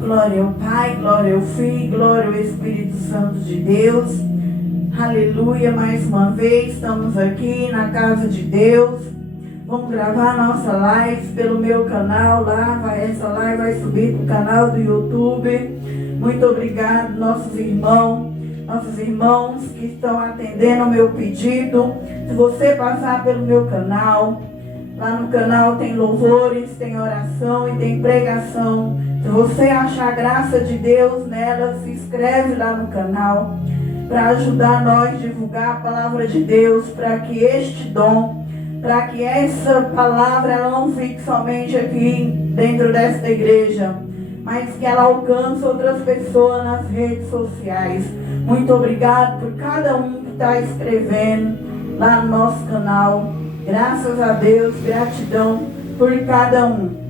Glória ao Pai, glória ao Filho, glória ao Espírito Santo de Deus. Aleluia, mais uma vez estamos aqui na casa de Deus. Vamos gravar nossa live pelo meu canal lá. Essa live vai subir para o canal do YouTube. Muito obrigado, nossos irmãos que estão atendendo ao meu pedido. Se você passar pelo meu canal, lá no canal tem louvores, tem oração e tem pregação. Se você achar a graça de Deus nela, se inscreve lá no canal para ajudar nós a divulgar a palavra de Deus, para que este dom, para que essa palavra ela não fique somente aqui dentro desta igreja, mas que ela alcance outras pessoas nas redes sociais. Muito obrigado por cada um que está escrevendo lá no nosso canal. Graças a Deus, gratidão por cada um.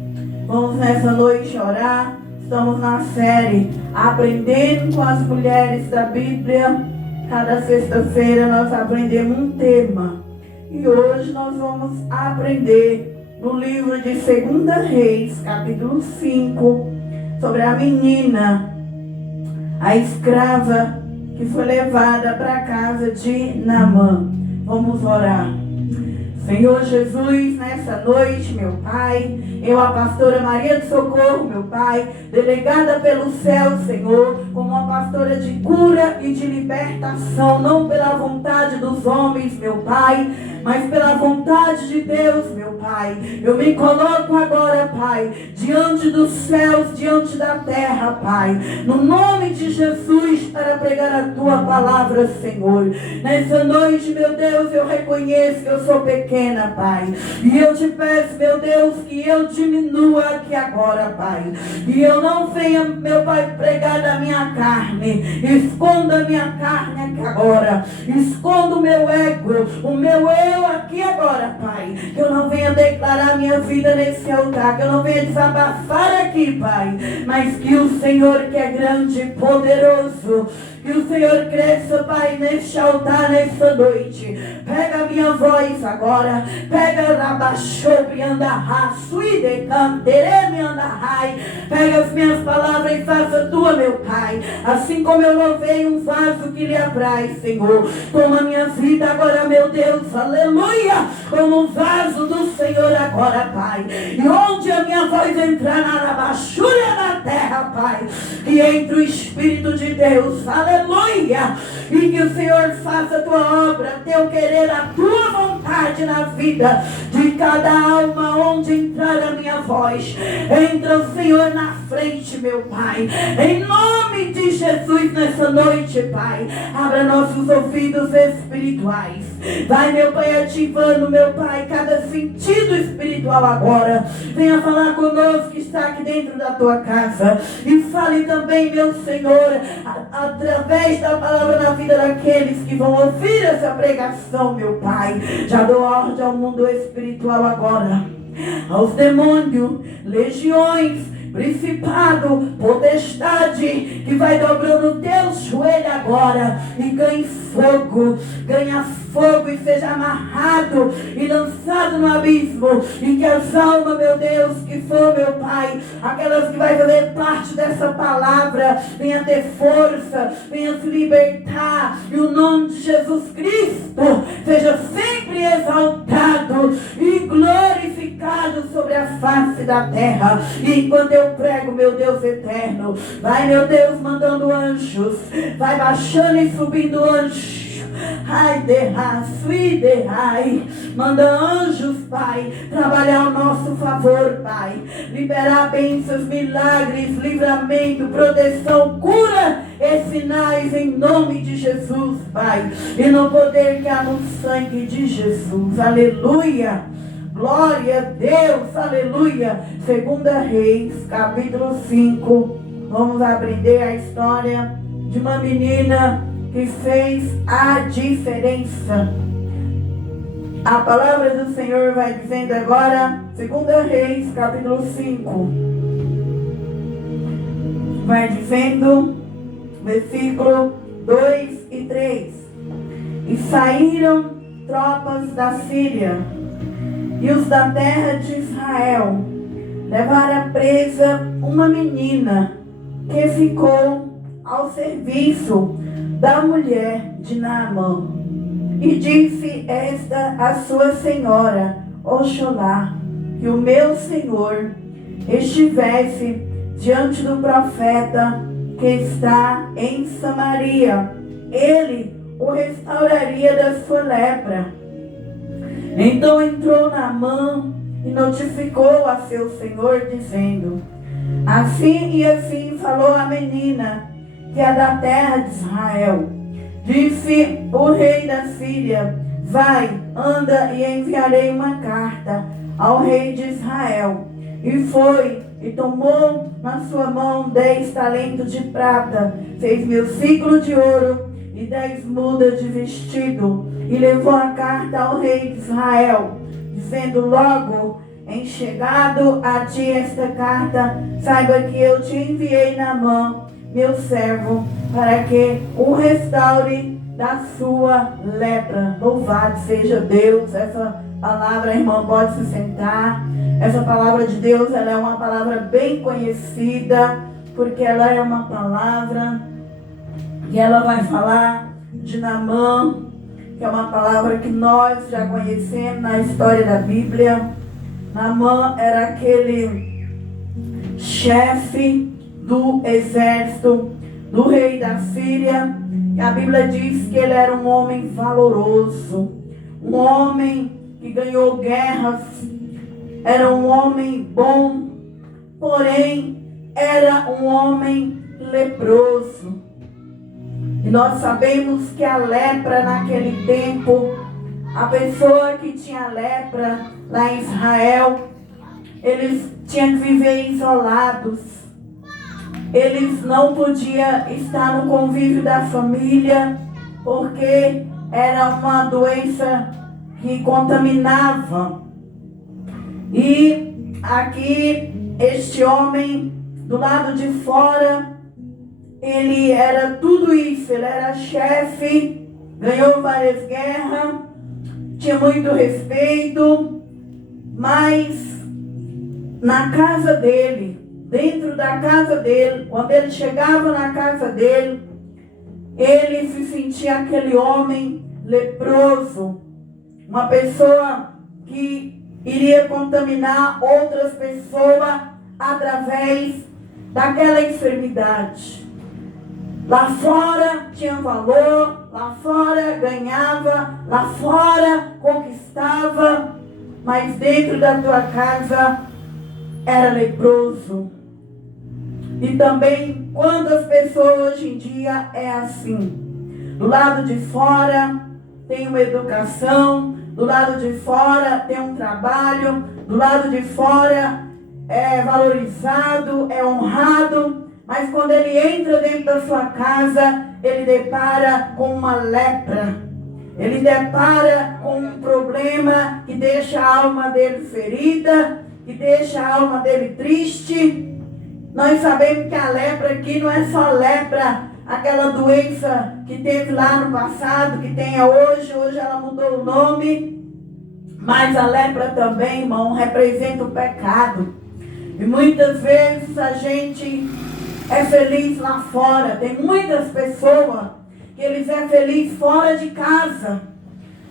Vamos nessa noite orar. Estamos na série Aprendendo com as Mulheres da Bíblia. Cada sexta-feira nós aprendemos um tema. E hoje nós vamos aprender no livro de 2 Reis, capítulo 5, sobre a menina, a escrava que foi levada para a casa de Naamã. Vamos orar. Senhor Jesus, nessa noite, meu Pai, eu, a pastora Maria de Socorro, meu Pai, delegada pelo céu, Senhor, como uma pastora de cura e de libertação, não pela vontade dos homens, meu Pai, mas pela vontade de Deus, meu Pai. Eu me coloco agora, Pai, diante dos céus, diante da terra, Pai, no nome de Jesus, para pregar a Tua palavra, Senhor. Nessa noite, meu Deus, eu reconheço que eu sou pequena, Pai, e eu te peço, meu Deus, que eu diminua aqui agora, Pai, e eu não venha, meu Pai, pregar da minha carne. Esconda a minha carne aqui agora, esconda o meu ego, o meu eu aqui agora, Pai, que eu não venha declarar minha vida nesse altar, que eu não venha desabafar aqui, Pai, mas que o Senhor, que é grande e poderoso, que o Senhor cresça, Pai, neste altar, nessa noite. Pega a minha voz agora. Pega Rabachope andará, suide cantereme andarrai. Pega as minhas palavras e faça tua, meu Pai. Assim como eu louvei um vaso que lhe apraz, Senhor. Toma minha vida agora, meu Deus, aleluia. Como um vaso do Senhor agora, Pai. E onde a minha voz entrar na Rabachúria na terra, Pai, que entre o Espírito de Deus, aleluia. E que o Senhor faça a tua obra, teu querer, a tua vontade na vida de cada alma onde entrar a minha voz. Entra o Senhor na frente, meu Pai, em nome de Jesus nessa noite, Pai. Abra nossos ouvidos espirituais. Vai, meu Pai, ativando, meu Pai, cada sentido espiritual agora. Venha falar conosco que está aqui dentro da tua casa. E fale também, meu Senhor, através da palavra na vida daqueles que vão ouvir essa pregação, meu Pai. Já dou ordem ao mundo espiritual agora, aos demônios, legiões, principado, potestade, que vai dobrando o teu joelho agora e ganhe fogo, ganha fogo e seja amarrado e lançado no abismo. E que as almas, meu Deus, que for, meu Pai, aquelas que vai fazer parte dessa palavra, venha ter força, venha se libertar, e o nome de Jesus Cristo seja sempre exaltado e glorificado sobre a face da terra. E enquanto eu prego, meu Deus eterno, vai, meu Deus, mandando anjos, vai baixando e subindo anjos. Ai, manda anjos, Pai, trabalhar ao nosso favor, Pai, liberar bênçãos, milagres, livramento, proteção, cura e sinais em nome de Jesus, Pai, e no poder que há no sangue de Jesus. Aleluia. Glória a Deus, aleluia. 2 Reis, capítulo 5. Vamos aprender a história de uma menina que fez a diferença. A palavra do Senhor vai dizendo agora, 2 Reis, capítulo 5. Vai dizendo, versículo 2 e 3. 16. E saíram tropas da Síria e os da terra de Israel levaram presa uma menina que ficou ao serviço da mulher de Naamã. E disse esta a sua senhora, Oxolá, que o meu senhor estivesse diante do profeta que está em Samaria, ele o restauraria da sua lepra. Então entrou Naamã e notificou a seu senhor, dizendo: assim e assim falou a menina, que é da terra de Israel. Disse o rei da Síria: vai, anda, e enviarei uma carta ao rei de Israel. E foi, e tomou na sua mão 10 talentos de prata, 6.000 ciclos de ouro e 10 mudas de vestido, e levou a carta ao rei de Israel, dizendo: logo em chegado a ti esta carta, saiba que eu te enviei na mão, meu servo, para que o restaure da sua lepra. Louvado seja Deus. Essa palavra, irmão, pode se sentar. Essa palavra de Deus, ela é uma palavra bem conhecida, porque ela é uma palavra que ela vai falar de Naamã, que é uma palavra que nós já conhecemos na história da Bíblia. Naamã era aquele chefe do exército do rei da Síria. E a Bíblia diz que ele era um homem valoroso, um homem que ganhou guerras, era um homem bom, porém era um homem leproso. E nós sabemos que a lepra naquele tempo, a pessoa que tinha lepra lá em Israel, eles tinham que viver isolados. Eles não podiam estar no convívio da família, porque era uma doença que contaminava. E aqui, este homem, do lado de fora, ele era tudo isso. Ele era chefe, ganhou várias guerras, tinha muito respeito, mas na casa dele, dentro da casa dele, quando ele chegava na casa dele, ele se sentia aquele homem leproso, uma pessoa que iria contaminar outras pessoas através daquela enfermidade. Lá fora tinha valor, lá fora ganhava, lá fora conquistava, mas dentro da tua casa era leproso. E também quando as pessoas hoje em dia é assim. Do lado de fora tem uma educação, do lado de fora tem um trabalho, do lado de fora é valorizado, é honrado, mas quando ele entra dentro da sua casa, ele depara com uma lepra. Ele depara com um problema que deixa a alma dele ferida, que deixa a alma dele triste. Nós sabemos que a lepra aqui não é só lepra, aquela doença que teve lá no passado, que tem hoje ela mudou o nome. Mas a lepra também, irmão, representa o pecado. E muitas vezes a gente é feliz lá fora. Tem muitas pessoas que eles é feliz fora de casa.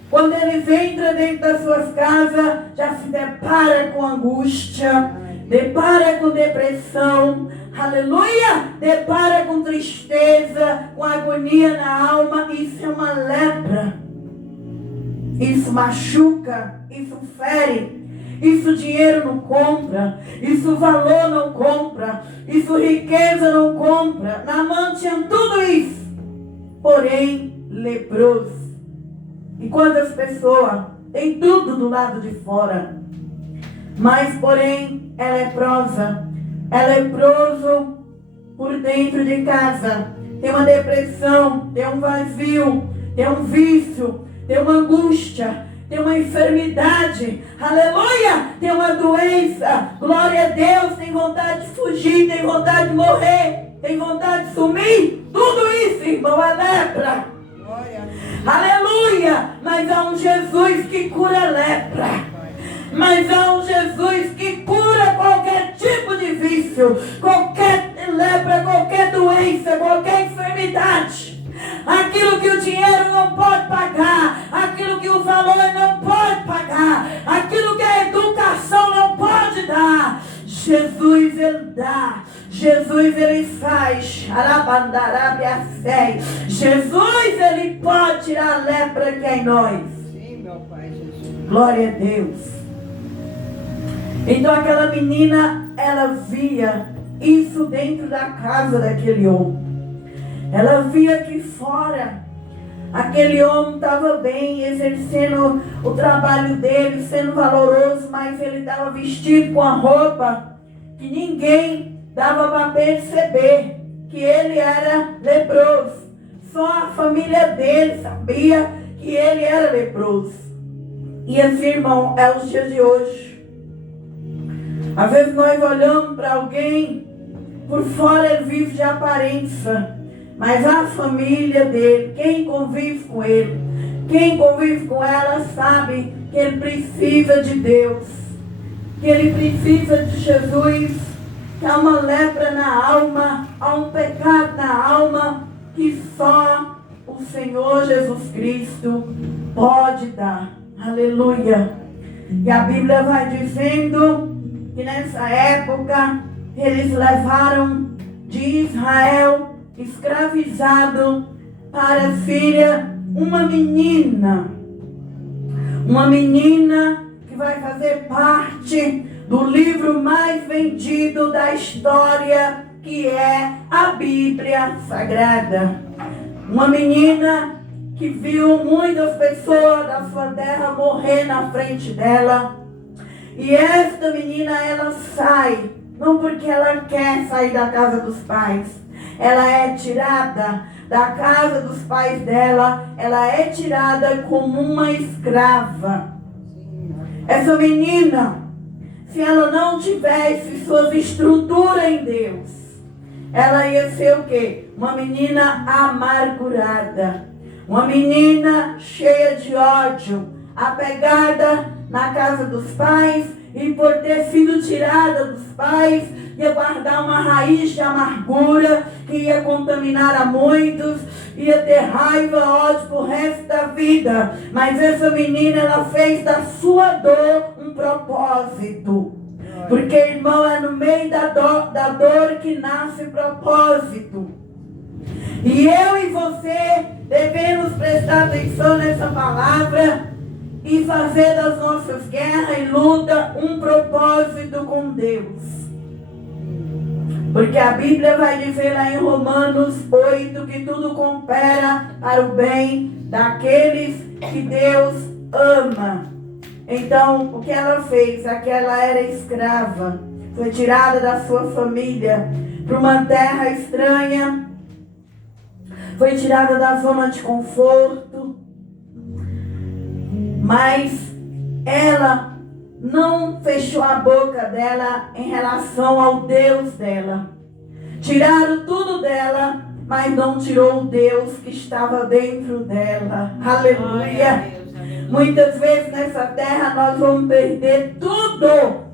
Quando eles entram dentro das suas casas, já se depara com angústia, depara com depressão, aleluia, depara com tristeza, com agonia na alma. Isso é uma lepra. Isso machuca, isso fere. Isso dinheiro não compra, isso valor não compra, isso riqueza não compra. Naamã tinha tudo isso, porém leproso. E quantas pessoas têm tudo do lado de fora, mas porém é leprosa, é leproso por dentro de casa. Tem uma depressão, tem um vazio, tem um vício, tem uma angústia, tem uma enfermidade, aleluia, tem uma doença, glória a Deus, tem vontade de fugir, tem vontade de morrer, tem vontade de sumir, tudo isso, irmão, é lepra. Aleluia! Mas há um Jesus que cura lepra. Mas há um Jesus que cura qualquer tipo de vício, qualquer lepra, qualquer doença, qualquer enfermidade. Aquilo que o dinheiro não pode pagar, aquilo que o valor não pode pagar, aquilo que a educação não pode dar, Jesus ele dá. Jesus ele faz. Jesus ele pode tirar a lepra que é em nós. Sim, meu Pai Jesus. Glória a Deus. Então aquela menina, ela via isso dentro da casa daquele homem. Ela via que fora aquele homem estava bem, exercendo o trabalho dele, sendo valoroso, mas ele estava vestido com a roupa que ninguém dava para perceber que ele era leproso. Só a família dele sabia que ele era leproso. E assim, irmão, é os dias de hoje. Às vezes nós olhamos para alguém, por fora ele vive de aparência, mas a família dele, quem convive com ele, quem convive com ela, sabe que ele precisa de Deus, que ele precisa de Jesus, que há uma lepra na alma, há um pecado na alma, que só o Senhor Jesus Cristo pode dar. Aleluia! E a Bíblia vai dizendo que nessa época eles levaram de Israel escravizado para a Síria uma menina que vai fazer parte do livro mais vendido da história, que é a Bíblia Sagrada. Uma menina que viu muitas pessoas da sua terra morrer na frente dela. E esta menina, ela sai, não porque ela quer sair da casa dos pais. Ela é tirada da casa dos pais dela, ela é tirada como uma escrava. Essa menina, se ela não tivesse suas estruturas em Deus, ela ia ser o quê? Uma menina amargurada, uma menina cheia de ódio, apegada na casa dos pais, e por ter sido tirada dos pais, ia guardar uma raiz de amargura que ia contaminar a muitos, ia ter raiva, ódio pro resto da vida. Mas essa menina, ela fez da sua dor um propósito. Porque, irmão, é no meio da dor que nasce propósito. E eu e você devemos prestar atenção nessa palavra e fazer das nossas guerras e lutas um propósito com Deus. Porque a Bíblia vai dizer lá em Romanos 8 que tudo coopera para o bem daqueles que Deus ama. Então, o que ela fez? Aquela era escrava, foi tirada da sua família para uma terra estranha, foi tirada da zona de conforto, mas ela não fechou a boca dela em relação ao Deus dela. Tiraram tudo dela, mas não tirou o Deus que estava dentro dela. Aleluia! Muitas vezes nessa terra nós vamos perder tudo.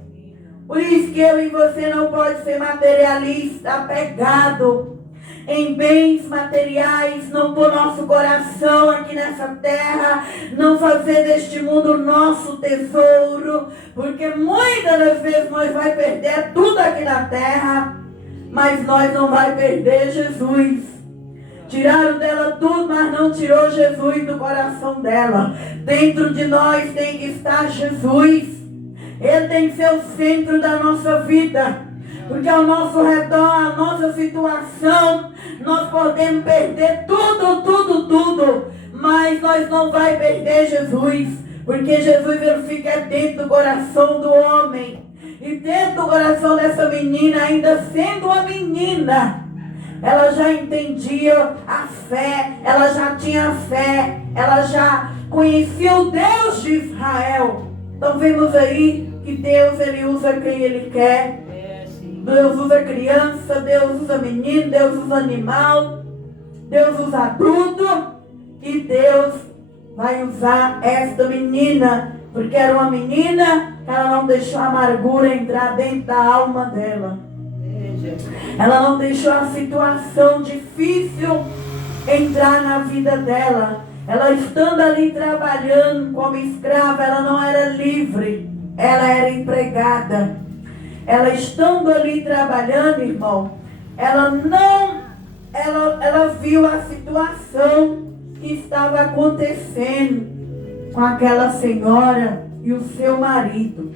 Por isso que eu e você não pode ser materialista, apegado em bens materiais, não pôr nosso coração aqui nessa terra, não fazer deste mundo nosso tesouro, porque muitas das vezes nós vai perder tudo aqui na terra, mas nós não vai perder Jesus. Tiraram dela tudo, mas não tirou Jesus do coração dela. Dentro de nós tem que estar Jesus. Ele tem que ser o centro da nossa vida. Porque ao nosso redor, a nossa situação, nós podemos perder tudo. Mas nós não vai perder Jesus. Porque Jesus ele fica dentro do coração do homem. E dentro do coração dessa menina, ainda sendo uma menina, ela já entendia a fé, ela já tinha fé, ela já conhecia o Deus de Israel. Então vemos aí que Deus ele usa quem ele quer. Deus usa criança, Deus usa menino, Deus usa animal, Deus usa adulto e Deus vai usar esta menina, porque era uma menina que ela não deixou a amargura entrar dentro da alma dela. Ela não deixou a situação difícil entrar na vida dela. Ela estando ali trabalhando como escrava, ela não era livre, ela era empregada. Ela estando ali trabalhando, irmão, ela viu a situação que estava acontecendo com aquela senhora e o seu marido.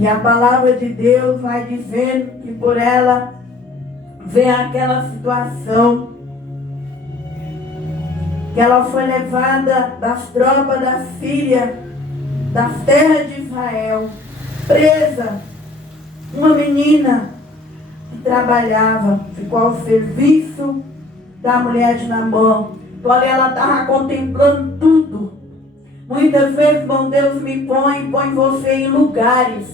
E a palavra de Deus vai dizendo que por ela vem aquela situação, que ela foi levada das tropas da Síria, das terras de Israel, presa, uma menina que trabalhava, ficou ao serviço da mulher de Naamã. Então ali ela estava contemplando tudo. Muitas vezes, irmão, Deus me põe você em lugares.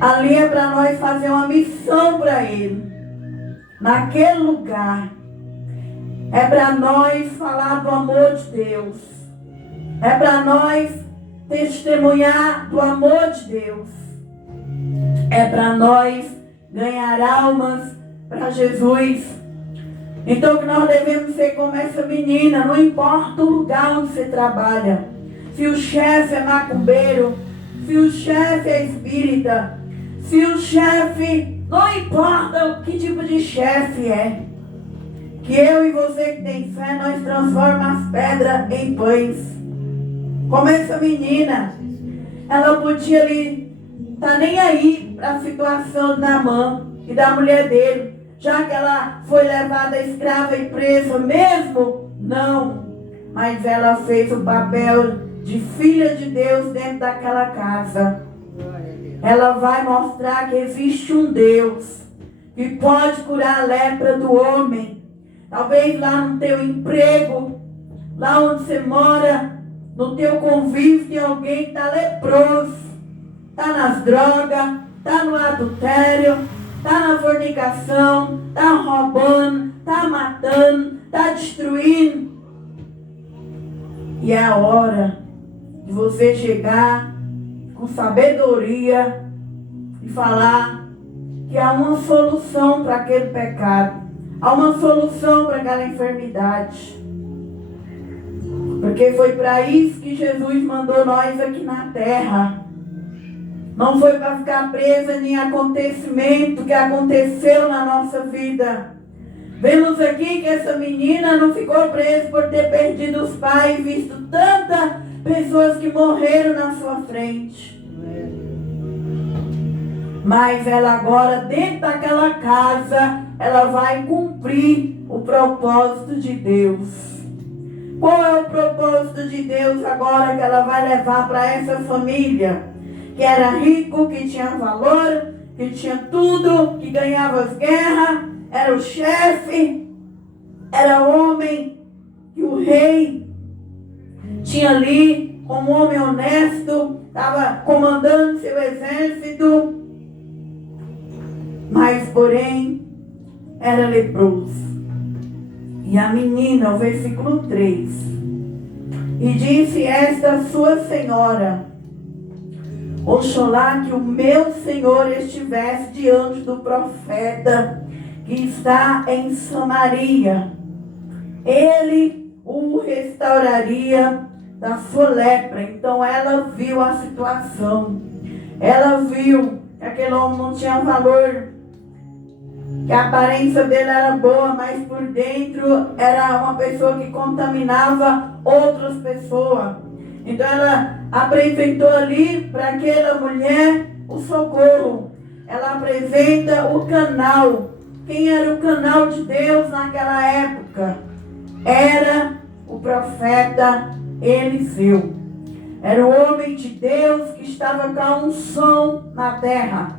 Ali é para nós fazer uma missão para Ele. Naquele lugar é para nós falar do amor de Deus. É para nós testemunhar do amor de Deus. É para nós ganhar almas para Jesus. Então que nós devemos ser como essa menina, não importa o lugar onde você trabalha. Se o chefe é macumbeiro, se o chefe é espírita, se o chefe, não importa que tipo de chefe é. Que eu e você que tem fé, nós transformamos as pedras em pães. Como essa menina, ela podia ali estar nem aí para a situação de Naamã e da mulher dele, já que ela foi levada escrava e presa mesmo? Não, mas ela fez o papel de filha de Deus dentro daquela casa. Ela vai mostrar que existe um Deus que pode curar a lepra do homem. Talvez lá no teu emprego, lá onde você mora, no teu convívio, tem alguém que está leproso, está nas drogas, está no adultério, está na fornicação, está roubando, está matando, está destruindo. E é a hora de você chegar com sabedoria e falar que há uma solução para aquele pecado. Há uma solução para aquela enfermidade. Porque foi para isso que Jesus mandou nós aqui na terra. Não foi para ficar presa em acontecimento que aconteceu na nossa vida. Vemos aqui que essa menina não ficou presa por ter perdido os pais, visto tantas pessoas que morreram na sua frente. Mas ela agora, dentro daquela casa, ela vai cumprir o propósito de Deus. Qual é o propósito de Deus agora que ela vai levar para essa família? Que era rico, que tinha valor, que tinha tudo, que ganhava as guerras, era o chefe, era o homem que o rei tinha ali como homem honesto, estava comandando seu exército, mas porém era leproso. E a menina, o versículo 3, e disse esta sua senhora: oxalá que o meu Senhor estivesse diante do profeta que está em Samaria, ele o restauraria da sua lepra. Então ela viu a situação, ela viu que aquele homem não tinha valor, que a aparência dele era boa, mas por dentro era uma pessoa que contaminava outras pessoas. Então ela apresentou ali para aquela mulher o socorro. Ela apresenta o canal. Quem era o canal de Deus naquela época? Era o profeta Eliseu. Era o homem de Deus que estava com a unção na terra.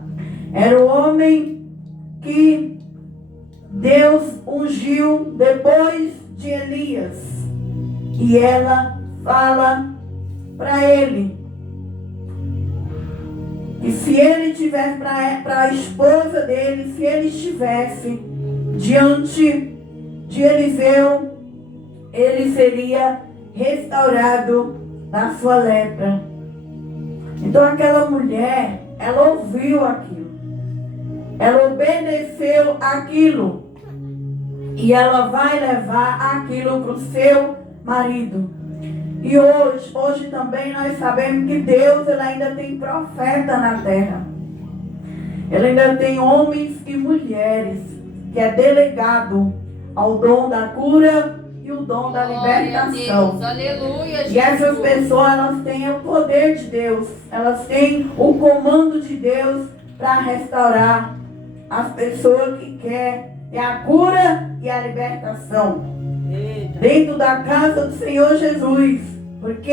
Era o homem que Deus ungiu depois de Elias. E ela fala para ele que se ele tivesse, para a esposa dele, se ele estivesse diante de Eliseu, ele seria restaurado da sua lepra. Então aquela mulher, ela ouviu aquilo. Ela obedeceu aquilo. E ela vai levar aquilo para o seu marido. E hoje também nós sabemos que Deus ele ainda tem profeta na terra. Ele ainda tem homens e mulheres que é delegado ao dom da cura e o dom da libertação. Deus, aleluia, Jesus. E essas pessoas, elas têm o poder de Deus. Elas têm o comando de Deus para restaurar as pessoas que querem a cura e a libertação. Eita. Dentro da casa do Senhor Jesus. Porque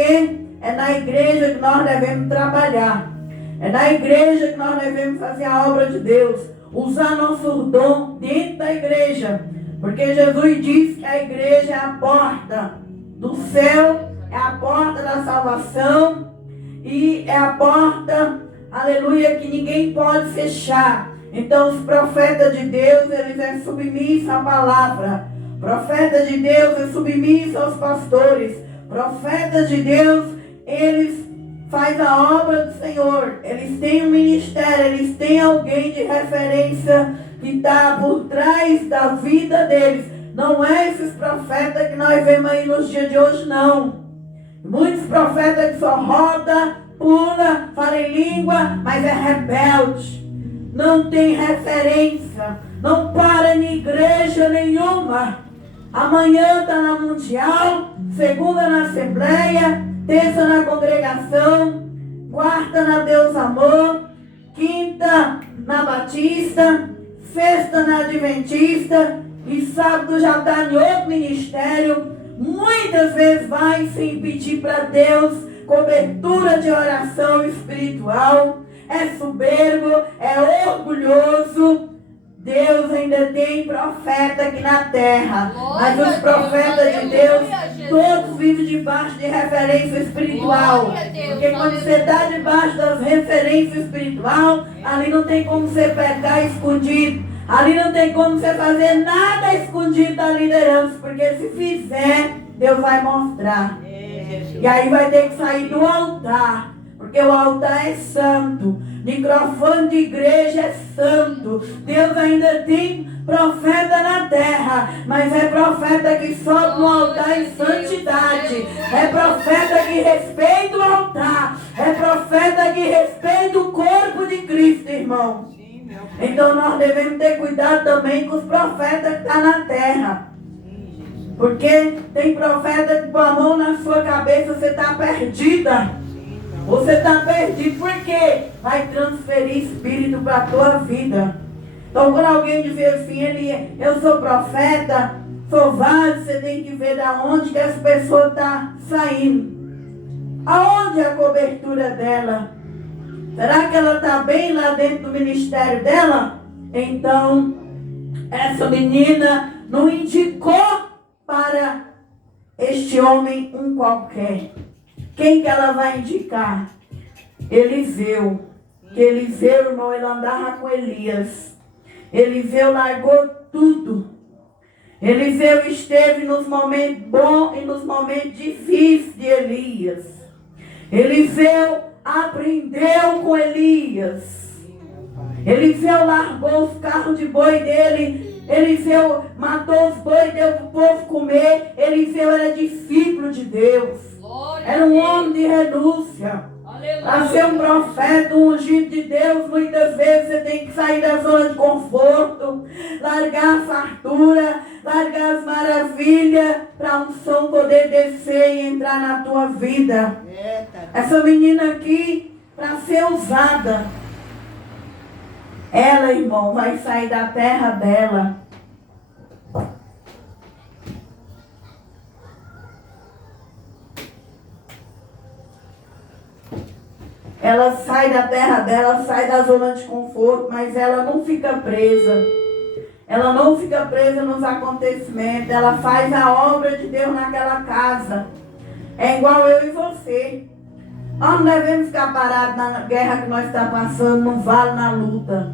é na igreja que nós devemos trabalhar. É na igreja que nós devemos fazer a obra de Deus. Usar nosso dom dentro da igreja. Porque Jesus disse que a igreja é a porta do céu, é a porta da salvação e é a porta, aleluia, que ninguém pode fechar. Então os profetas de Deus, eles é submissos à palavra. Profetas de Deus é submisso aos pastores. Profetas de Deus, eles fazem a obra do Senhor. Eles têm um ministério, eles têm alguém de referência que está por trás da vida deles. Não é esses profetas que nós vemos aí nos dias de hoje, não. Muitos profetas que só roda, pula, fala em língua, mas é rebelde. Não tem referência. Não para em igreja nenhuma. Amanhã está na Mundial, segunda na Assembleia, terça na Congregação, quarta na Deus Amor, quinta na Batista, sexta na Adventista e sábado já está em outro ministério. Muitas vezes vai sem pedir para Deus cobertura de oração espiritual. É soberbo, é orgulhoso. Deus ainda tem profeta aqui na terra. Mas os profetas de Deus, todos vivem debaixo de referência espiritual. Porque quando você está debaixo das referências espirituais, ali não tem como você pegar escondido. Ali não tem como você fazer nada escondido da liderança. Porque se fizer, Deus vai mostrar. E aí vai ter que sair do altar. Porque o altar é santo. Microfone de igreja é santo. Deus ainda tem profeta na terra. Mas é profeta que sobe no altar em santidade. É profeta que respeita o altar. É profeta que respeita o corpo de Cristo, irmão. Então nós devemos ter cuidado também com os profetas que estão na terra. Porque tem profeta que com a mão na sua cabeça você está perdida. Você está perdido porque vai transferir espírito para a tua vida. Então quando alguém dizer assim, eu sou profeta, sou vaso, você tem que ver da onde que essa pessoa está saindo. Aonde é a cobertura dela? Será que ela está bem lá dentro do ministério dela? Então, essa menina não indicou para este homem um qualquer. Quem que ela vai indicar? Eliseu. Que Eliseu, irmão, ele andava com Elias. Eliseu largou tudo. Eliseu esteve nos momentos bons e nos momentos difíceis de Elias. Eliseu aprendeu com Elias. Eliseu largou os carros de boi dele. Eliseu matou os bois e deu para o povo comer. Eliseu era discípulo de Deus. Era um homem de renúncia. Para ser um profeta, um ungido de Deus, muitas vezes você tem que sair da zona de conforto, largar a fartura, largar as maravilhas, para a unção poder descer e entrar na tua vida. Essa menina aqui, para ser usada, ela, irmão, vai sair da terra dela. Ela sai da terra dela, sai da zona de conforto, mas ela não fica presa. Ela não fica presa nos acontecimentos. Ela faz a obra de Deus naquela casa. É igual eu e você. Nós não devemos ficar parados na guerra que nós estamos passando, no vale, na luta.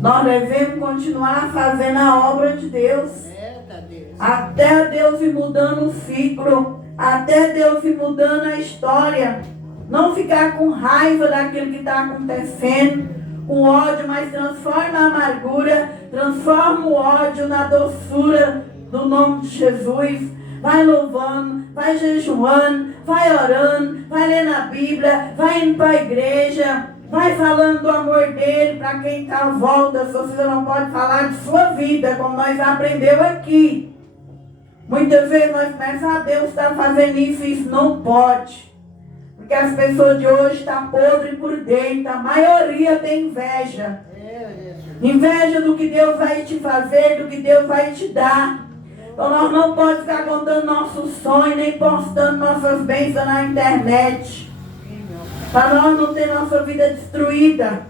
Nós devemos continuar fazendo a obra de Deus. a Deus. Até Deus ir mudando o ciclo. Até Deus ir mudando a história. Não ficar com raiva daquilo que está acontecendo, com ódio, mas transforma a amargura, transforma o ódio na doçura do nome de Jesus. Vai louvando, vai jejuando, vai orando, vai lendo a Bíblia, vai indo para a igreja, vai falando do amor dele para quem está à volta. Se você não pode falar de sua vida, como nós aprendemos aqui. Muitas vezes nós pensamos, Deus está fazendo isso e isso não pode. Porque as pessoas de hoje estão podres por dentro. A maioria tem inveja. Inveja do que Deus vai te fazer, do que Deus vai te dar. Então nós não podemos ficar contando nossos sonhos, nem postando nossas bênçãos na internet. Para nós não ter nossa vida destruída.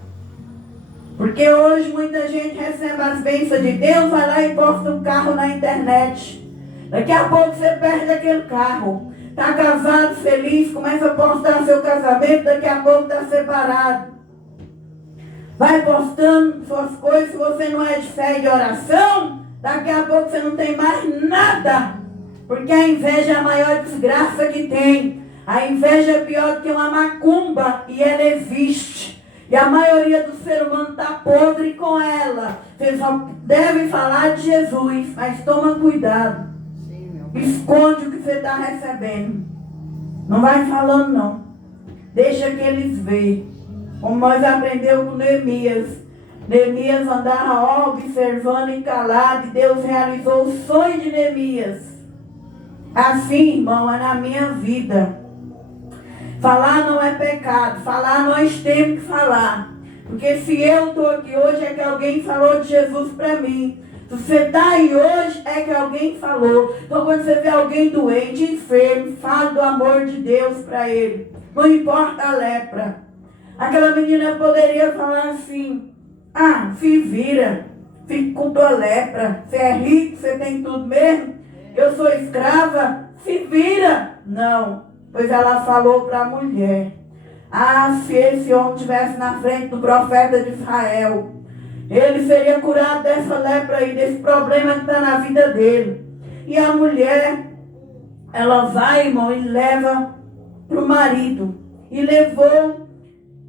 Porque hoje muita gente recebe as bênçãos de Deus, vai lá e posta um carro na internet. Daqui a pouco você perde aquele carro. Está casado, feliz, começa a postar seu casamento, daqui a pouco está separado. Vai postando suas coisas, se você não é de fé e de oração, daqui a pouco você não tem mais nada. Porque a inveja é a maior desgraça que tem. A inveja é pior do que uma macumba e ela existe. E a maioria do ser humano está podre com ela. Você só deve falar de Jesus, mas toma cuidado. Esconde o que você está recebendo. Não vai falando não. Deixa que eles vejam. Como nós aprendemos com Neemias. Neemias andava observando e calado. E Deus realizou o sonho de Neemias. Assim, irmão, é na minha vida. Falar não é pecado. Falar nós temos que falar. Porque se eu estou aqui hoje é que alguém falou de Jesus para mim. Se você está aí hoje, é que alguém falou. Então, quando você vê alguém doente, enfermo, fala do amor de Deus para ele. Não importa a lepra. Aquela menina poderia falar assim, se vira, fica com tua lepra. Você é rico, você tem tudo mesmo. Eu sou escrava, se vira. Não, pois ela falou para a mulher. Se esse homem estivesse na frente do profeta de Israel, ele seria curado dessa lepra aí, desse problema que está na vida dele. E a mulher, ela vai, irmão, e leva para o marido. E levou,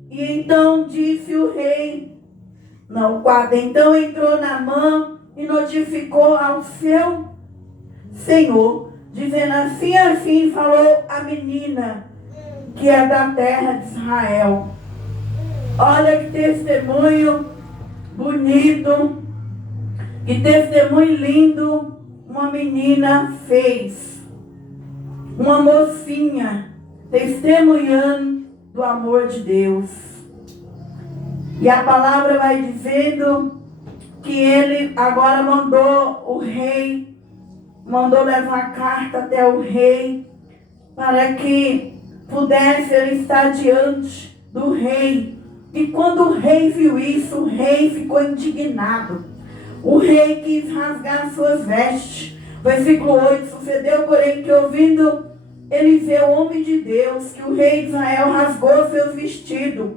e então disse o rei, então entrou Naamã e notificou ao seu senhor, dizendo assim falou a menina, que é da terra de Israel. Olha que testemunho bonito, que testemunho lindo uma menina fez. Uma mocinha testemunhando do amor de Deus. E a palavra vai dizendo que ele agora mandou levar a carta até o rei, para que pudesse ele estar diante do rei. E quando o rei viu isso, o rei ficou indignado. O rei quis rasgar suas vestes. Versículo 8, sucedeu, porém, que ouvindo Eliseu, homem de Deus, que o rei de Israel rasgou seus vestidos.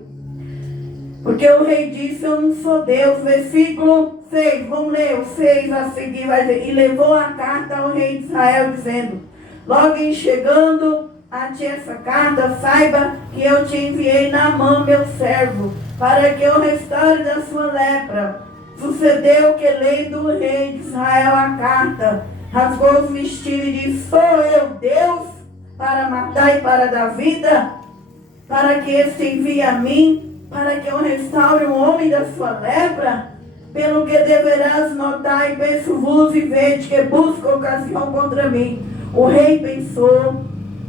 Porque o rei disse, eu não sou Deus. Versículo 6, vamos ler o 6 a seguir, vai dizer, e levou a carta ao rei de Israel, dizendo, logo em chegando a ti essa carta, saiba que eu te enviei Naamã, meu servo, para que eu restaure da sua lepra. Sucedeu que, lendo o rei de Israel a carta, rasgou os vestidos e disse, sou eu Deus para matar e para dar vida? Para que este envie a mim, para que eu restaure um homem da sua lepra? Pelo que deverás notar e penso-vos e vede que busca ocasião contra mim. O rei pensou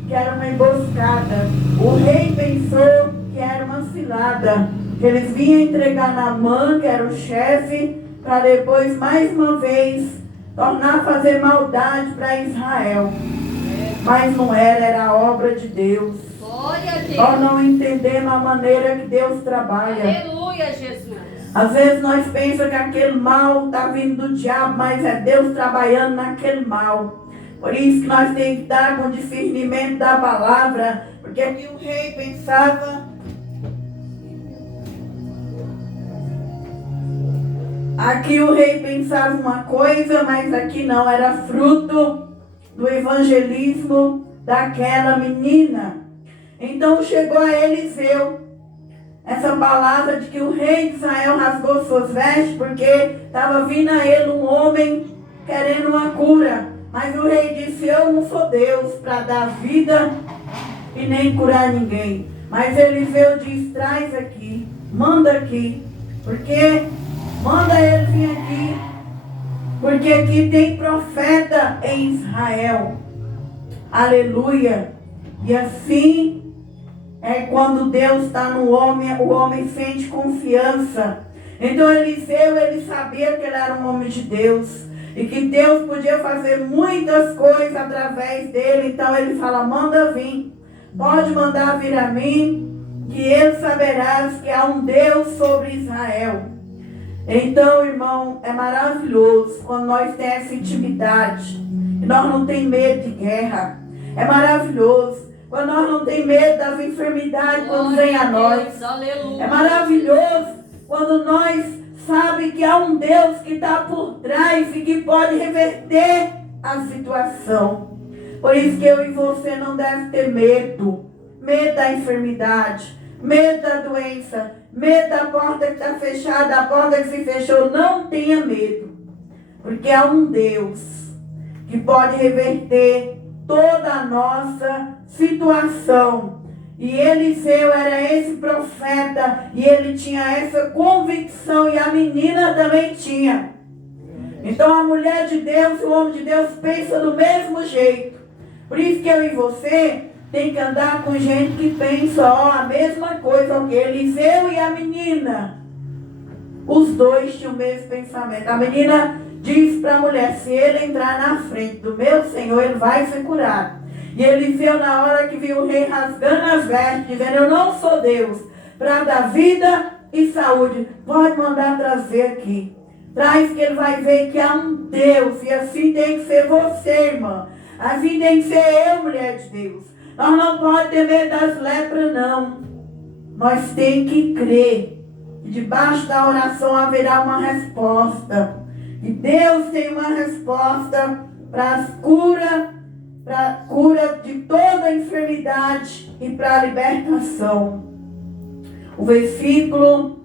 que era uma emboscada. O rei pensou que era uma cilada. Que eles vinham entregar Naamã, que era o chefe, para depois, mais uma vez, tornar a fazer maldade para Israel. Mas não era a obra de Deus. Glória a Deus. Nós não entendemos a maneira que Deus trabalha. Aleluia, Jesus. Às vezes nós pensamos que aquele mal está vindo do diabo, mas é Deus trabalhando naquele mal. Por isso que nós temos que estar com discernimento da palavra, porque aqui o rei pensava Aqui o rei pensava uma coisa, mas aqui não, era fruto do evangelismo daquela menina. Então chegou a Eliseu essa palavra de que o rei de Israel rasgou suas vestes porque estava vindo a ele um homem querendo uma cura. Mas o rei disse: eu não sou Deus para dar vida e nem curar ninguém. Mas Eliseu diz: traz aqui, manda aqui, porque manda ele vir aqui, porque aqui tem profeta em Israel. Aleluia. E assim é quando Deus está no homem, o homem sente confiança. Então Eliseu, ele sabia que ele era um homem de Deus e que Deus podia fazer muitas coisas através dele. Então ele fala: manda vir, pode mandar vir a mim, que ele saberás que há um Deus sobre Israel. Então, irmão, é maravilhoso quando nós temos essa intimidade e nós não temos medo de guerra. É maravilhoso quando nós não temos medo das enfermidades quando vem a nós. É maravilhoso quando nós sabemos que há um Deus que está por trás e que pode reverter a situação. Por isso que eu e você não devemos ter medo. Medo da enfermidade, medo da doença, medo da porta que está fechada, da porta que se fechou. Não tenha medo, porque há um Deus que pode reverter toda a nossa situação. E Eliseu era esse profeta e ele tinha essa convicção, e a menina também tinha. Então a mulher de Deus, o homem de Deus pensa do mesmo jeito. Por isso que eu e você tem que andar com gente que pensa a mesma coisa que Eliseu e a menina. Os dois tinham o mesmo pensamento. A menina diz para a mulher: se ele entrar na frente do meu Senhor, ele vai ser curado. E Eliseu, na hora que viu o rei rasgando as vestes, dizendo: eu não sou Deus para dar vida e saúde, pode mandar trazer aqui. Traz, que ele vai ver que há um Deus. E assim tem que ser você, irmã. Assim tem que ser eu, mulher de Deus. Nós não podemos ter medo das lepras, não. Nós temos que crer que debaixo da oração haverá uma resposta. E Deus tem uma resposta para a cura de toda enfermidade e para a libertação. O versículo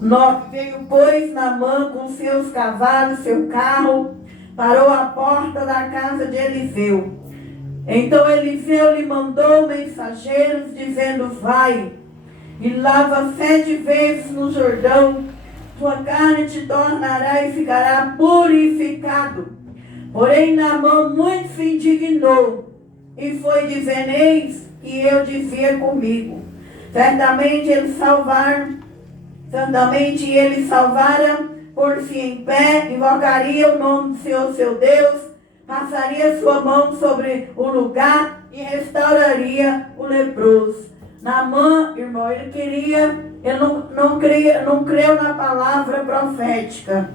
9: veio, pois, Naamã com seus cavalos, seu carro, parou à porta da casa de Eliseu. Então Eliseu lhe mandou mensageiros, dizendo: vai e lava 7 vezes no Jordão, tua carne te tornará e ficará purificado. Porém Naamã muito se indignou e foi dizendo: eis que eu dizia comigo, certamente ele salvara por si em pé, invocaria o nome do Senhor seu Deus, passaria sua mão sobre o lugar e restauraria o leproso. Naamã, irmão, ele não creu na palavra profética.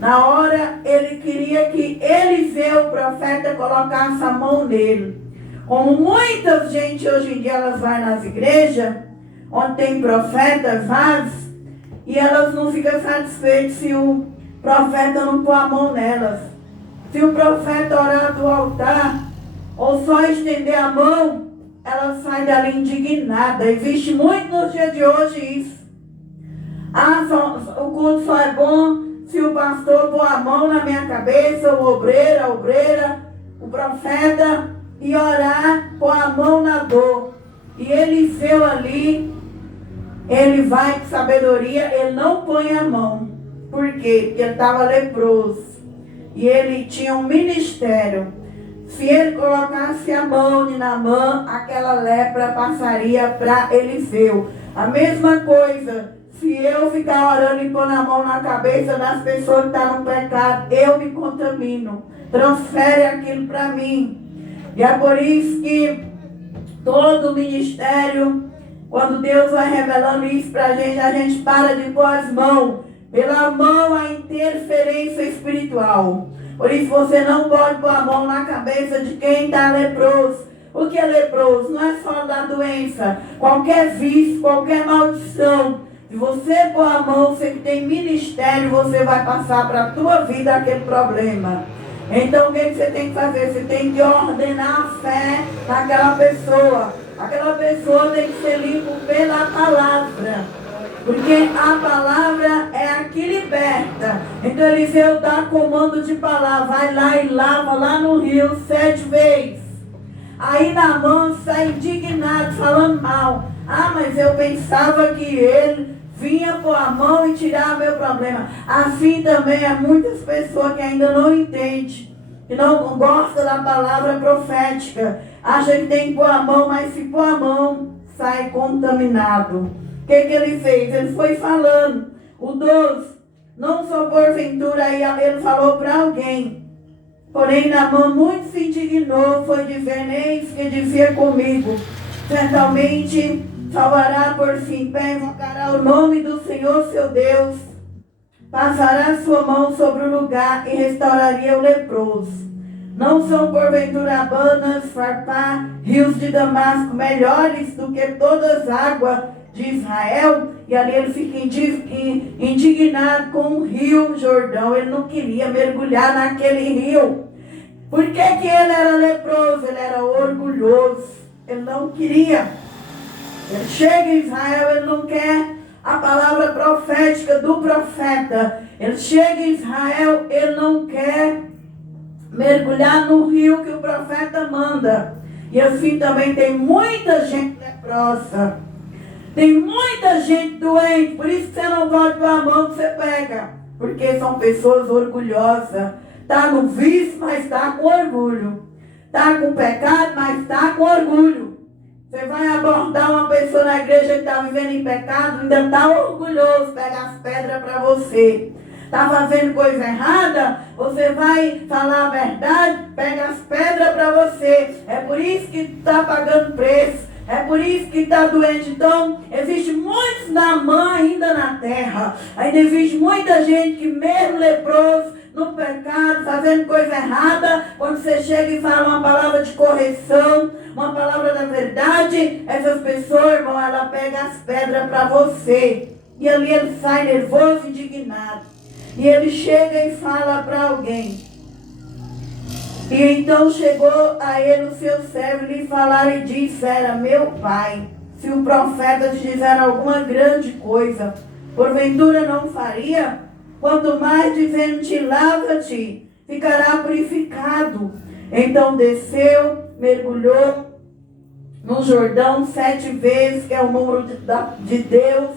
Na hora, ele queria que Eliseu, o profeta, colocasse a mão nele. Como muita gente hoje em dia, elas vão nas igrejas, onde tem profetas vários, e elas não ficam satisfeitas se o profeta não pôr a mão nelas. Se o profeta orar do altar, ou só estender a mão, ela sai dali indignada. Existe muito nos dias de hoje isso. O culto só é bom se o pastor pôr a mão na minha cabeça, o obreiro, a obreira, o profeta, e orar, pôr a mão na dor. E Eliseu ali, ele vai com sabedoria, ele não põe a mão. Por quê? Porque ele estava leproso. E ele tinha um ministério. Se ele colocasse a mão de Naamã, aquela lepra passaria para Eliseu. A mesma coisa, se eu ficar orando e pôr a mão na cabeça das pessoas que estão no pecado, eu me contamino. Transfere aquilo para mim. E é por isso que todo ministério, quando Deus vai revelando isso para a gente para de pôr as mãos. Pela mão a interferência espiritual. Por isso você não pode pôr a mão na cabeça de quem está leproso. O que é leproso? Não é só da doença. Qualquer vício, qualquer maldição. Se você pôr a mão, você que tem ministério, você vai passar para a tua vida aquele problema. Então o que você tem que fazer? Você tem que ordenar a fé naquela pessoa. Aquela pessoa tem que ser limpa pela palavra. Porque a palavra é a que liberta. Então Eliseu dá comando de palavra. Vai lá e lava lá no rio 7 vezes. Aí Naamã sai indignado, falando mal. Ah, mas eu pensava que ele vinha pôr a mão e tirar meu problema. Assim também há muitas pessoas que ainda não entendem, que não gostam da palavra profética. Acha que tem que pôr a mão, mas se pôr a mão, sai contaminado. O que ele fez? Ele foi falando. O 12, não sou porventura, aí ele falou para alguém. Porém, Naamã muito se indignou, foi dizer, eis que dizia comigo, certamente salvará por si em pé, invocará o nome do Senhor seu Deus, passará sua mão sobre o lugar e restauraria o leproso. Não são porventura Abanas, Farpá, rios de Damasco, melhores do que todas as águas de Israel? E ali ele fica indignado com o rio Jordão. Ele não queria mergulhar naquele rio. Por que ele era leproso? Ele era orgulhoso. Ele não queria. Ele chega em Israel, ele não quer a palavra profética do profeta. Ele chega em Israel, ele não quer mergulhar no rio que o profeta manda. E assim também tem muita gente leprosa. Tem muita gente doente. Por isso que você não pode pôr a mão que você pega. Porque são pessoas orgulhosas. Está no vício, mas está com orgulho. Está com pecado, mas está com orgulho. Você vai abordar uma pessoa na igreja que está vivendo em pecado, ainda está orgulhoso, pega as pedras para você. Está fazendo coisa errada, você vai falar a verdade, pega as pedras para você. É por isso que está pagando preço. É por isso que está doente. Então, existe muitos Naamã ainda na terra. Ainda existe muita gente que mesmo leproso, no pecado, fazendo coisa errada, quando você chega e fala uma palavra de correção, uma palavra da verdade, essas pessoas, irmão, ela pega as pedras para você. E ali ele sai nervoso, indignado. E ele chega e fala para alguém. E então chegou a ele o seu servo e lhe falaram e dissera, meu pai, se o profeta te disser alguma grande coisa, porventura não faria? Quanto mais dizendo-te, lava-te, ficará purificado. Então desceu, mergulhou no Jordão 7 vezes, que é o número de Deus.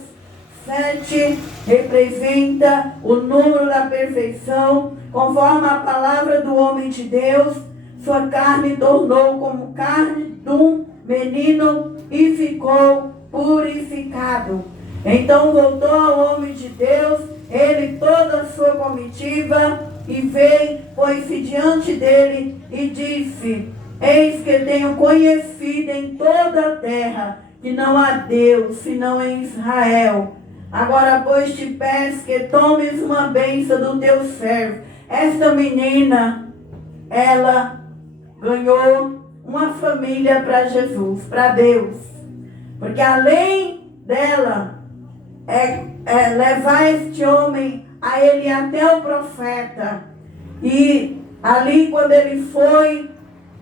7 representa o número da perfeição, conforme a palavra do homem de Deus. Sua carne tornou como carne de um menino e ficou purificado. Então voltou ao homem de Deus, ele toda a sua comitiva, e veio, pôs-se diante dele e disse, eis que tenho conhecido em toda a terra que não há Deus, senão em Israel. Agora, pois, te peço que tomes uma bênção do teu servo. Esta menina, ela ganhou uma família para Jesus, para Deus. Porque além dela, levar este homem a ele até o profeta. E ali, quando ele foi,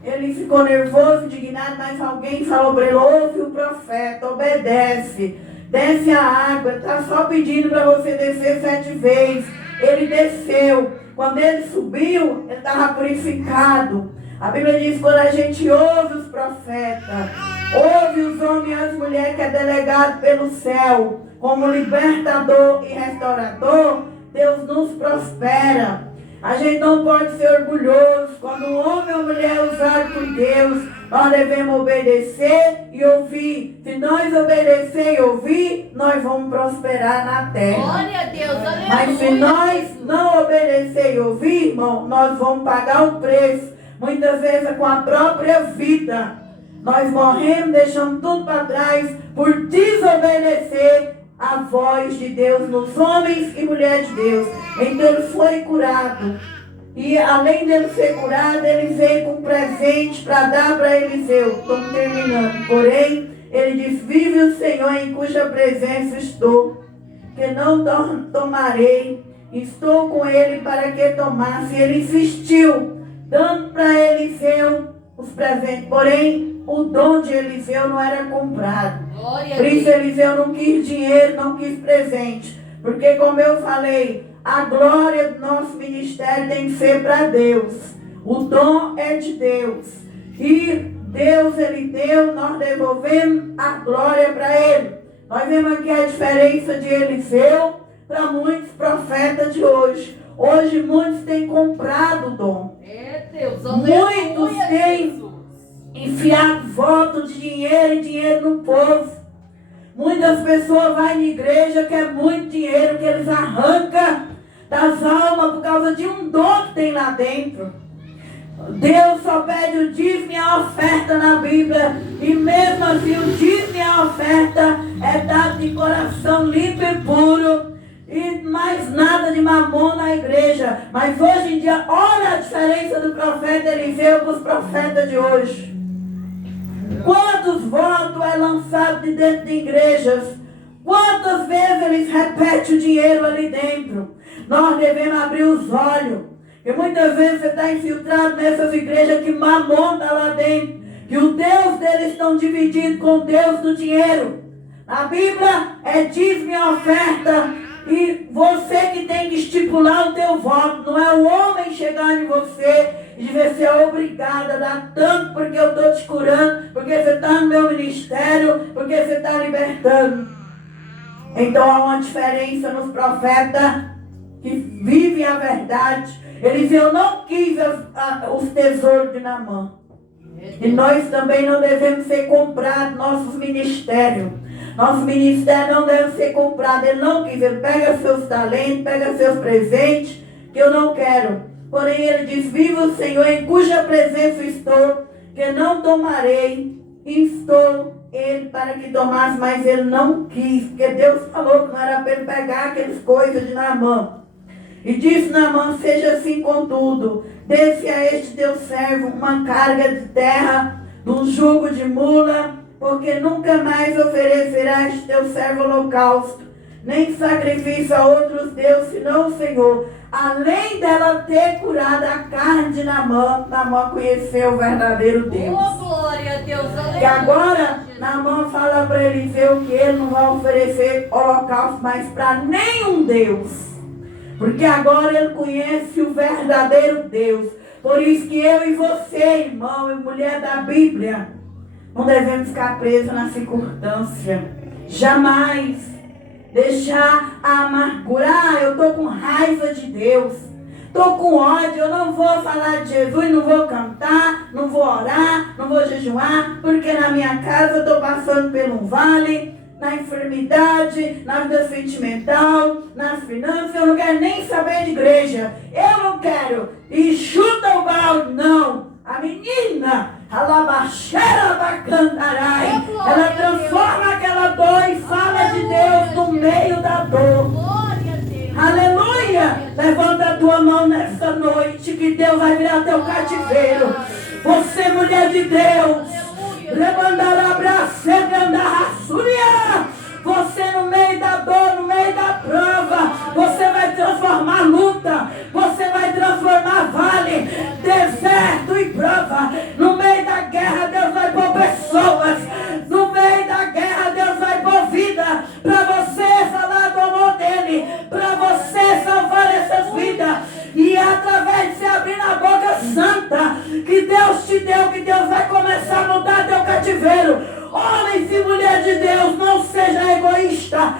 ele ficou nervoso, indignado, mas alguém falou para ele, ouve o profeta, obedece. Desce a água, está só pedindo para você descer 7 vezes. Ele desceu. Quando ele subiu, ele estava purificado. A Bíblia diz que quando a gente ouve os profetas, ouve os homens e as mulheres que é delegado pelo céu, como libertador e restaurador, Deus nos prospera. A gente não pode ser orgulhoso. Quando um homem ou mulher é usado por Deus, nós devemos obedecer e ouvir. Se nós obedecer e ouvir, nós vamos prosperar na terra. Glória a Deus, aleluia. Mas se nós não obedecer e ouvir, irmão, nós vamos pagar o preço. Muitas vezes é com a própria vida. Nós morremos, deixamos tudo para trás por desobedecer a voz de Deus nos homens e mulheres de Deus. Então ele foi curado. E além dele ser curado, ele veio com um presente para dar para Eliseu. Estamos terminando. Porém, ele diz, vive o Senhor em cuja presença estou. que não tomarei. Estou com ele para que tomasse. Ele insistiu, dando para Eliseu os presentes. Porém, o dom de Eliseu não era comprado. Por isso Eliseu não quis dinheiro, não quis presente. Porque, como eu falei, a glória do nosso ministério tem que ser para Deus. O dom é de Deus. E Deus, Ele deu, nós devolvemos a glória para Ele. Nós vemos aqui a diferença de Eliseu para muitos profetas de hoje. Hoje muitos têm comprado o dom. Muitos têm enfiado voto de dinheiro e dinheiro no povo. Muitas pessoas vão na igreja que é muito dinheiro que eles arrancam das almas por causa de um dom que tem lá dentro. Deus só pede o dízimo e a oferta na Bíblia. E mesmo assim o dízimo e a oferta é dado de coração limpo e puro. E mais nada de mamon na igreja. Mas hoje em dia, olha a diferença do profeta Eliseu para os profetas de hoje. Quantos votos é lançado de dentro de igrejas? Quantas vezes eles repetem o dinheiro ali dentro? Nós devemos abrir os olhos. Porque muitas vezes você está infiltrado nessas igrejas que mamon está lá dentro. Que o Deus deles estão dividindo com o Deus do dinheiro. A Bíblia é dízimo e oferta. E você que tem que estipular o teu voto. Não é o homem chegar em você e você é obrigado a dar tanto porque eu estou te curando, porque você está no meu ministério, porque você está libertando. Então há uma diferença nos profetas que vivem a verdade. Eliseu não quis os tesouros de Naamã. E nós também não devemos ser comprados, nossos ministérios. Nosso ministério não deve ser comprado. Ele não quis. Ele pega seus talentos, pega seus presentes, que eu não quero. Porém ele diz, viva o Senhor em cuja presença estou, que não tomarei. Instou ele para que tomasse, mas ele não quis. Porque Deus falou que não era para ele pegar aquelas coisas de Naamã. E disse Naamã, seja assim contudo, dê-se a este teu servo uma carga de terra, de um jugo de mula, porque nunca mais oferecerá este teu servo holocausto, nem sacrifício a outros deuses, senão o Senhor. Além dela ter curado a carne de Naamã, Naamã conheceu o verdadeiro Deus. Oh, glória a Deus, aleluia. E agora, Naamã fala para Eliseu que ele não vai oferecer holocausto mais para nenhum Deus. Porque agora ele conhece o verdadeiro Deus. Por isso que eu e você, irmão e mulher da Bíblia, não devemos ficar presos na circunstância. Jamais deixar a amargura. Eu estou com raiva de Deus. Estou com ódio. Eu não vou falar de Jesus, não vou cantar, não vou orar, não vou jejuar. Porque na minha casa eu estou passando por um vale. Na enfermidade, na vida sentimental, nas finanças, eu não quero nem saber de igreja. Eu não quero. E chuta o balde, não. A menina, a labaxeira bacantarai, ela transforma aquela dor e fala de Deus no meio da dor. Aleluia! Levanta a tua mão nessa noite que Deus vai virar teu cativeiro. Você, mulher de Deus, você no meio da dor, no meio da prova, você vai transformar luta, você vai transformar vale, deserto e prova. No meio da guerra Deus vai pôr pessoas, no meio da guerra Deus vai pôr vida, para você falar do amor dele, para você salvar essas vidas. E através de se abrir na boca santa que Deus te deu, que Deus vai começar a mudar teu cativeiro. Homens e mulheres de Deus, não seja egoísta.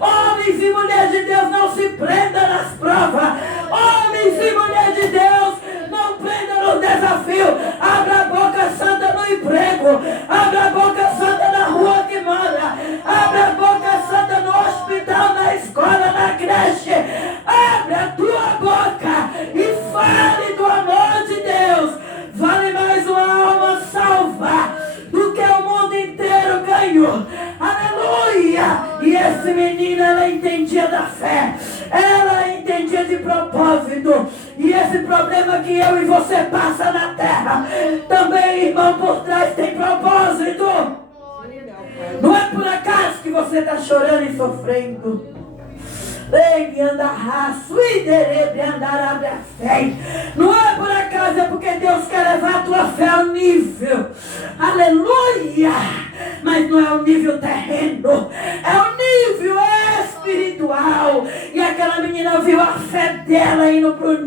Homens e mulheres de Deus, não se prenda nas provas. Homens e mulheres de Deus, não prenda no desafio. Abra a boca santa no emprego. Abra a boca santa na rua que mora. Abra a boca santa no hospital, na escola, na creche. Abre a tua boca e fale do amor de Deus. Vale mais uma alma salva do que o mundo inteiro ganhou. Aleluia! E esse menino, ela entendia da fé. Ela entendia de propósito. E esse problema que eu e você passa na terra, também, irmão, por trás tem propósito. Não é por acaso que você está chorando e sofrendo. Não é por acaso, é porque Deus quer levar a tua fé ao nível. Aleluia! Mas não é o nível terreno, é o nível espiritual. E aquela menina viu a fé dela indo para o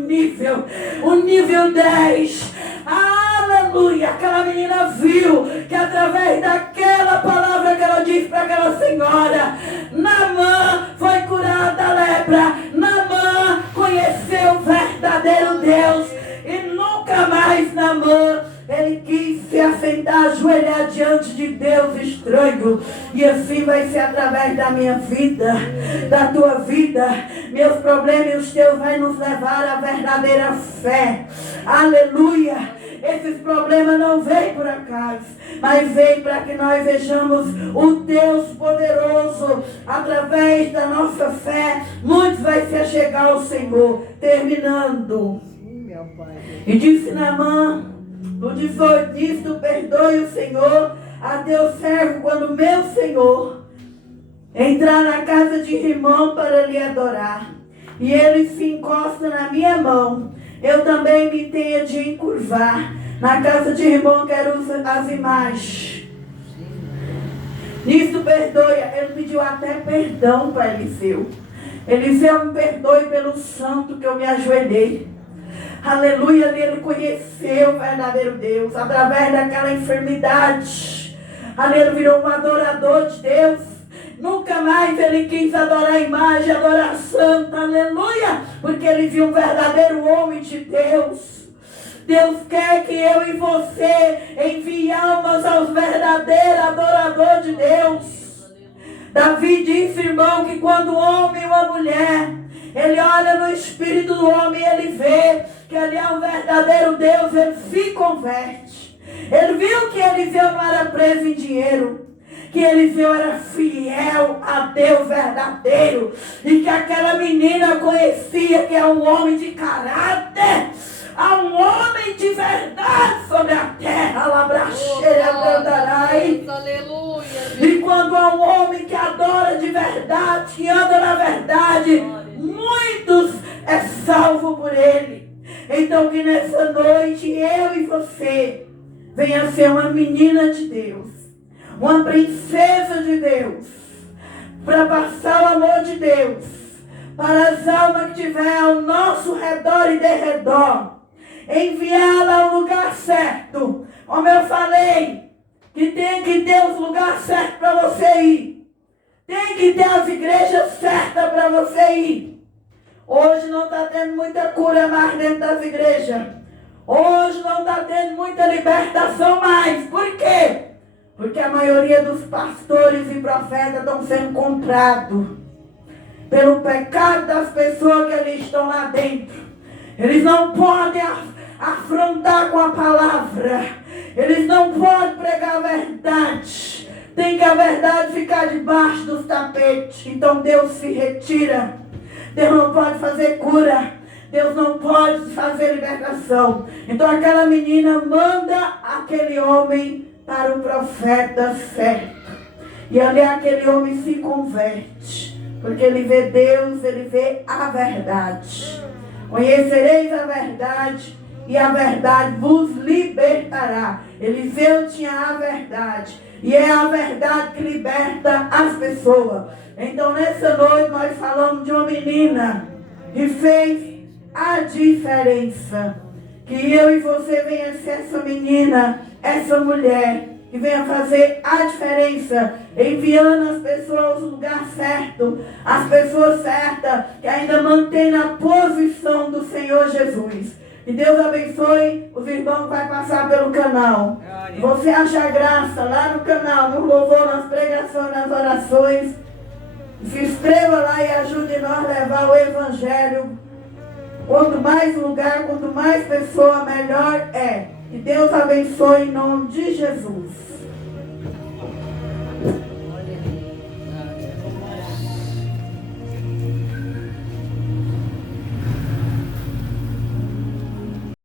nível 10. Aleluia! Aquela menina viu que através daquela palavra que ela disse para aquela senhora, Naamã foi curada da lepra. Naamã conheceu o verdadeiro Deus. E nunca mais Naamã, ele quis se assentar, ajoelhar diante de Deus estranho. E assim vai ser através da minha vida, da tua vida. Meus problemas e os teus vai nos levar à verdadeira fé. Aleluia! Esses problemas não vêm por acaso, mas vêm para que nós vejamos o Deus poderoso. Através da nossa fé, muitos vai se achegar ao Senhor. Terminando. E disse Naamã, no 18, nisto perdoe o Senhor a teu servo quando meu Senhor entrar na casa de Rimão para lhe adorar. E ele se encosta na minha mão. Eu também me tenho de encurvar. Na casa de Rimão quero as imagens. Nisto perdoe. Ele pediu até perdão para Eliseu. Eliseu, me perdoe pelo santo que eu me ajoelhei. Aleluia, ele conheceu o verdadeiro Deus através daquela enfermidade. Aleluia, ele virou um adorador de Deus. Nunca mais ele quis adorar a imagem, adorar santo, aleluia, porque ele viu um verdadeiro homem de Deus. Deus quer que eu e você envie almas aos verdadeiros adoradores de Deus. Davi disse, irmão, que quando um homem e uma mulher, ele olha no espírito do homem e ele vê que ele é um verdadeiro Deus, ele se converte. Ele viu que Eliseu não era preso em dinheiro, que Eliseu era fiel a Deus verdadeiro, e que aquela menina conhecia que é um homem de caráter, há um homem de verdade sobre a terra. Aleluia. E quando há um homem que adora de verdade, que anda na verdade, muitos é salvo por ele. Então que nessa noite eu e você venha ser uma menina de Deus, uma princesa de Deus, para passar o amor de Deus para as almas que estiver ao nosso redor e derredor, enviá-la ao lugar certo. Como eu falei, que tem que ter os lugares certos para você ir, tem que ter as igrejas certas para você ir. Hoje não está tendo muita cura mais dentro das igrejas, hoje não está tendo muita libertação mais. Por quê? Porque a maioria dos pastores e profetas estão sendo comprados pelo pecado das pessoas que ali estão lá dentro. Eles não podem afrontar com a palavra. Eles não podem pregar a verdade. Tem que a verdade ficar debaixo dos tapetes. Então Deus se retira. Deus não pode fazer cura. Deus não pode fazer libertação. Então aquela menina manda aquele homem para o profeta certo. E ali aquele homem se converte. Porque ele vê Deus, ele vê a verdade. Conhecereis a verdade e a verdade vos libertará. Eliseu tinha a verdade. E é a verdade que liberta as pessoas. Então nessa noite nós falamos de uma menina que fez a diferença. Que eu e você venha ser essa menina, essa mulher, que venha fazer a diferença, enviando as pessoas aos lugares certos, as pessoas certas, que ainda mantêm na posição do Senhor Jesus. Que Deus abençoe os irmãos que vai passar pelo canal. Você acha graça lá no canal, no louvor, nas pregações, nas orações. Se inscreva lá e ajude nós a levar o Evangelho. Quanto mais lugar, quanto mais pessoa, melhor é. Que Deus abençoe em nome de Jesus.